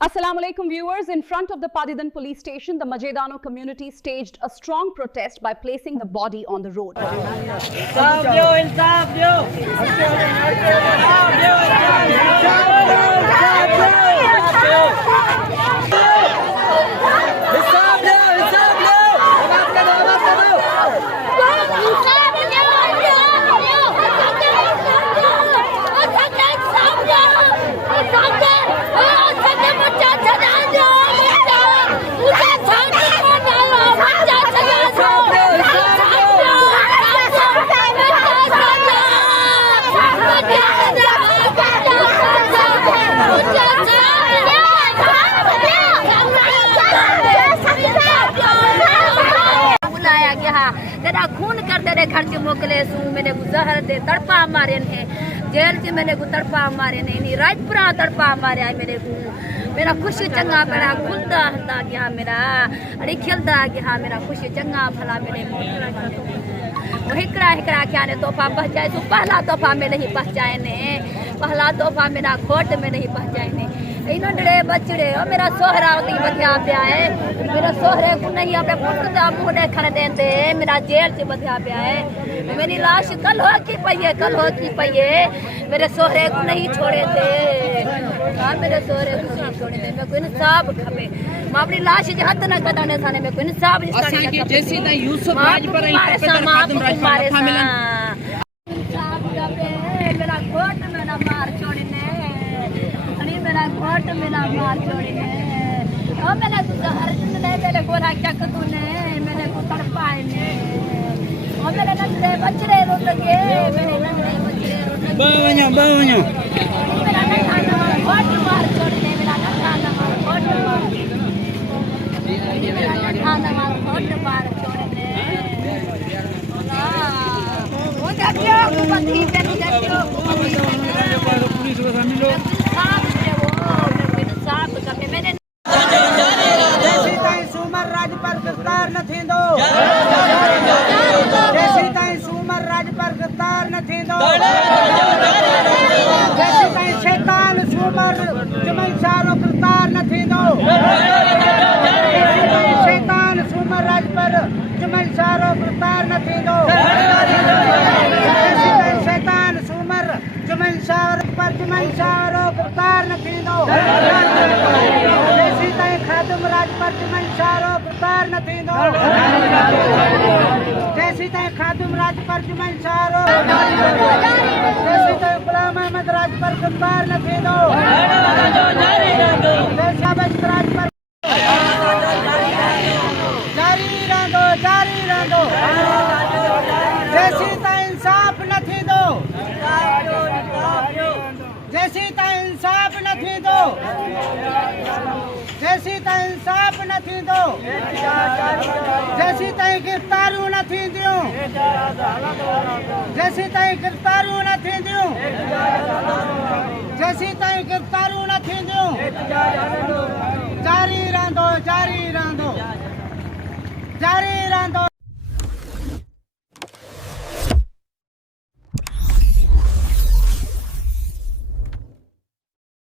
Assalamu alaikum viewers. In front of the Padidan police station, the Majedano community staged a strong protest by placing the body on the road. तेरा खून कर तेरे खर्च मोकले सू मैंने जहर दे तड़पा मारे ने जेल से मैंने को तड़पा मारे ने नी राजपुरा तड़पा मारे मेरे को मेरा खुशी चंगा मेरा खुलदा हंदा गया मेरा अरे खिलदा गया मेरा खुशी चंगा भला मेरे हिकड़ा हिकड़ा क्या ने तोहफा पहुंचाए तो पहला तोहफा में नहीं पहुंचाए ने पहला तोहफा मेरा खोट में नहीं पहुंचाए ने इन्हों डरे बचड़े और मेरा सोहरा उती बतिया पिया है मेरा सोहरे को नहीं अपने पुत्र का मुंह देखने देते मेरा जेल से बतिया पिया है मेरी लाश कल हो की पहिए मेरे सोहरे को नहीं छोड़े थे हाँ मेरे सोहरे को नहीं छोड़े थे मैं कोई इंसाफ खपे मैं अपनी लाश जहत न कटाने थाने में कोई इंसाफ जैसी ना यूसुफ राज पर मेरा खोट मेरा मार छोड़ने मेरा घोट मेरा मार छोड़ी ने ओ मैंने तुझे अर्जुन ने मेरे गोरा क्या तूने मैंने को तड़पाए ने ओ मेरे नंदे बचड़े रोट के मेरे नंदे बचड़े रोट के बावन्या मेरा नंदा घोट मार छोड़ी ने मेरा नंदा घोट मार छोड़ी ने वो देखियो कुपति पे देखियो पुलिस को मिलो सूमर राज पर गिरफ्तार न थींदो जेसी ताईं सूमर राज पर गिरफ्तार न थींदो जेसी ताईं शैतान सूमर जमई सारो गिरफ्तार न थींदो शैतान सूमर राज पर जमई सारो गिरफ्तार न थींदो जेसी ताईं शैतान सूमर जमई सारो पर जमई सारो गिरफ्तार न थींदो जेसी ताईं खादम राज पर जमई सारो गिरफ्तार न थींदो जेसी ताईं खादम राज पर जमई सारो जेसी ताईं गुलाम अहमद राज पर गिरफ्तार न थींदो जेसी राज पर जारी रहंदो जेसी ताईं इंसाफ न थींदो जेसी ताईं इंसाफ न थींदो जेसी ताईं इंसाफ न थींदो जेसी ताईं गिरफ्तारियूं न थींदियूं जेसी ताईं गिरफ्तारियूं न थींदियूं जेसी ताईं गिरफ्तारियूं न थींदियूं